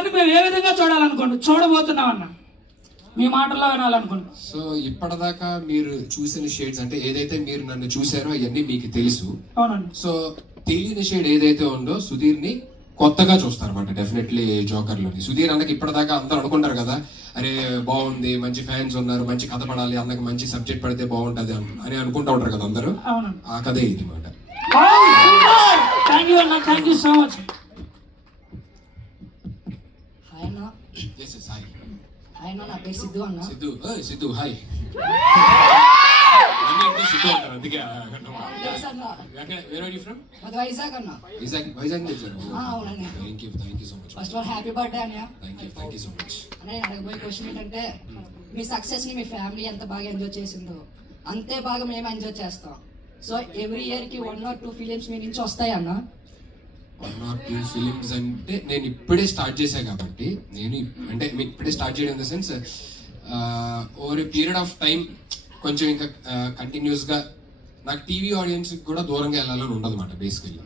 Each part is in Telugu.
గారిని మేము ఏ విధంగా చూడబోతున్నాం అన్న మీ మాటల్లో వినాలనుకుంటున్నాం. సో ఇప్పటిదాకా మీరు చూసిన షేడ్స్ అంటే ఏదైతే మీరు నన్ను చూసారో అవన్నీ మీకు తెలుసు. అవునండి. సో తెలియని షేడ్ ఏదైతే ఉందో సుధీర్ని కొత్తగా చూస్తారన్నమాట డెఫినెట్లీ జోకర్ లోని. సుధీర్ అన్నకి ఇప్పటిదాకా అందరూ అనుకుంటారు కదా, అరే బాగుంది, మంచి ఫ్యాన్స్ ఉన్నారు, మంచి కథ పడాలి, అన్నకి మంచి సబ్జెక్ట్ పడితే బాగుంటది అని అనుకుంటా ఉంటారు కదా అందరూ. ఆ కథే ఇది మాట. థ్యాంక్ యూ అన్న, thank you so much. Hi అన్న. yes yes hi. హాయ్ అన్న, నా పేరు సిద్ధు అన్న. సిద్ధు హాయ్. సిద్ధు అంటారు అందుకే. Where are you from? Vizag అన్న. వైజాగ్ నుంచి వచ్చారు. అవునండి. Thank you so much. First of all happy birthday అన్న. Thank you so much. అన్న, నేను అడగబోయే క్వశ్చన్ ఏంటంటే మీ సక్సెస్ ని మీ ఫ్యామిలీ ఎంత బాగా ఎంజాయ్ చేసిందో అంతే బాగా మేము ఎంజాయ్ చేస్తాం. సో ఎవ్రీ ఇయర్ కి 1 or 2 ఫిలిమ్స్ మీ నుంచి వస్తాయి అన్న. 1 or 2 ఫిలిమ్స్ అంటే నేను ఇప్పుడే స్టార్ట్ చేశా కాబట్టి అంటే ఇప్పుడే స్టార్ట్ చేయడం in the sense over a period of time కొంచెం ఇంకా కంటిన్యూస్ గా నాకు టీవీ ఆడియన్స్ కూడా దూరంగా వెళ్ళాలని ఉండదు అనమాట బేసికల్లీ.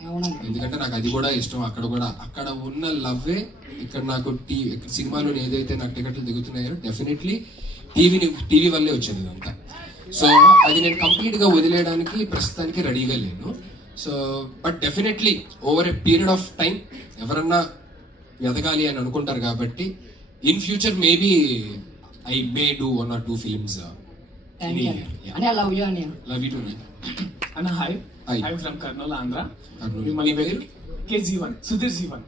ఎందుకంటే నాకు అది కూడా ఇష్టం. అక్కడ ఉన్న లవ్వే ఇక్కడ నాకు సినిమాలో ఏదైతే నాకు టికెట్లు దిగుతున్నాయో డెఫినెట్లీ టీవీ వల్లే వచ్చేది ఇదంతా. సో అది నేను కంప్లీట్ గా వదిలేయడానికి ప్రస్తుతానికి రెడీగా లేను. So but definitely over a period of time ఎవరన్నా ఎదగాలి అని అనుకుంటారు కాబట్టి in future maybe I may do 1 or 2 films. Love you అన్న. లవ్ యూ టు అన్న. Hi. Hi. I from Kurnool, Andhra. మీ పేరు? కేజీవన్ సుధీర్ జీవన్.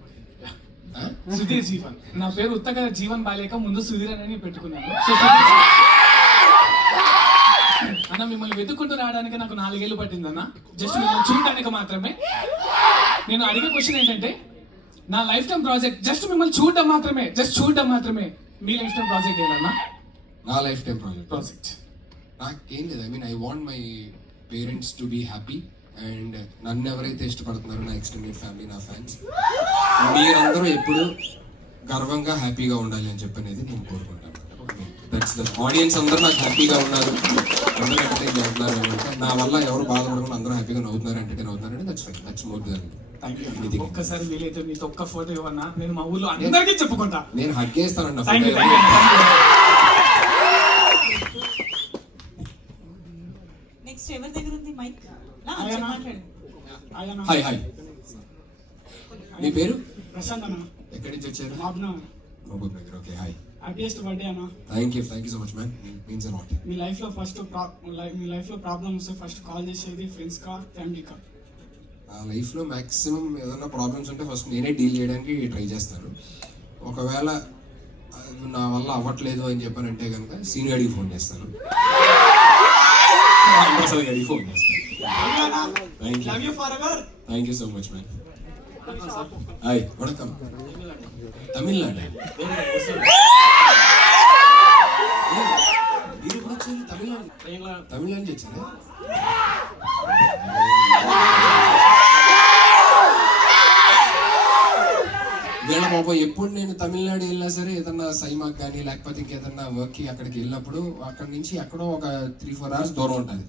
సుధీర్ జీవన్ నా పేరు. ఉత్తగా జీవన్ బాలేక ముందు సుధీర్ అని పెట్టుకున్నాను. సో అన్న, మిమ్మల్ని వెతుక్కుంటూ రావడానికి నాకు 4 ఏళ్ళు పట్టింది అన్న. జస్ట్ మిమ్మల్ని చూడడానికి మాత్రమే. నేను అడిగే క్వశ్చన్ ఏంటంటే, నా లైఫ్ టైం ప్రాజెక్ట్ జస్ట్ మిమ్మల్ని చూడడం మాత్రమే. మీ లైఫ్ టైం ప్రాజెక్ట్ ఏదన్నా? నా లైఫ్ టైం ప్రాజెక్ట్ నాకేం లేదు. I want my parents to be happy. And నన్ను ఎవరైతే ఇష్టపడుతున్నారో నా ఎక్స్టెండెడ్ ఫ్యామిలీ, నా ఫ్యాన్స్, మీరందరూ ఎప్పుడు గర్వంగా హ్యాపీగా ఉండాలి అని చెప్పనేది నేను కోరుకుంటాను. That's the audience. అందరూ నాకు హ్యాపీగా ఉన్నారు, అందరూ ఎంటర్టైన్ చేస్తున్నారు అంటే నా వల్ల ఎవరు బాధపడకుండా అందరూ హ్యాపీగా నవ్వుతున్నారు, ఎంటర్టైన్ అవుతున్నారు అంటే that's fine. That's more than. ఒక్కసారి వీలైతే మీతో ఒక్క ఫోటో ఇవ్వన్నా, నేను మా ఊర్లో అందరికీ చెప్పుకుంటా. నేను హగ్ చేస్తానన్న. నెక్స్ట్ ఎవరి దగ్గర ఉంది మైక్? Hi hi. మీ పేరు? ప్రశాంత్ అన్న. ఎక్కడి నుంచి వచ్చారు? Mahabubnagar. Okay hi. Happiest birthday అన్న. Thank you so much man. Means a lot. మీ లైఫ్ లో ప్రాబ్లమ్ వస్తే ఫస్ట్ కాల్ చేసేది ఫ్రెండ్స్ కా, ఫ్యామిలీ కా? నా లైఫ్లో మ్యాక్సిమం ఏదైనా ప్రాబ్లమ్స్ ఉంటే ఫస్ట్ నేనే డీల్ చేయడానికి ట్రై చేస్తాను. ఒకవేళ నా వల్ల అవ్వట్లేదు అని చెప్పానంటే కనుక సీనియర్ గారికి ఫోన్ చేస్తాను. ఫోన్ చేస్తాను. Thank you so much man. Hi vanakkam. Tamil Nadu. మీరు కూడా వచ్చారు తమిళనాడు నుంచి వచ్చారా? వీళ్ళ పాపం ఎప్పుడు నేను తమిళనాడు వెళ్ళినా సరే ఏదన్నా సైమాక్ కానీ లేకపోతే ఇంకేదన్నా వర్క్కి అక్కడికి వెళ్ళినప్పుడు అక్కడి నుంచి ఎక్కడో ఒక 3-4 hours దూరం ఉంటుంది.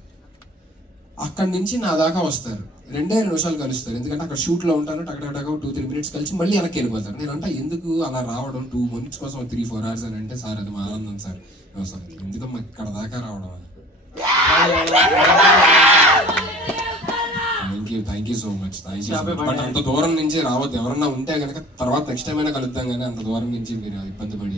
అక్కడి నుంచి నా దాకా వస్తారు, 2 నిమిషాలు కలుస్తారు. ఎందుకంటే అక్కడ షూట్లో ఉంటాను, టకటక 2-3 minutes కలిసి మళ్ళీ వెనక్కి వెళ్ళిపోతారు. నేను అంటే ఎందుకు అలా రావడం 2 minutes కోసం 3-4 hours అని అంటే, సార్ అది మా ఆనందం సార్. ఎందుకమ్మా ఇక్కడ దాకా రావడం. Thank you so much. But అంత దూరం నుంచి రావద్దు. ఎవరన్నా ఉంటే కనుక తర్వాత నెక్స్ట్ టైం అయినా కలుద్దాం, కానీ అంత దూరం నుంచి మీరు ఇబ్బంది పడి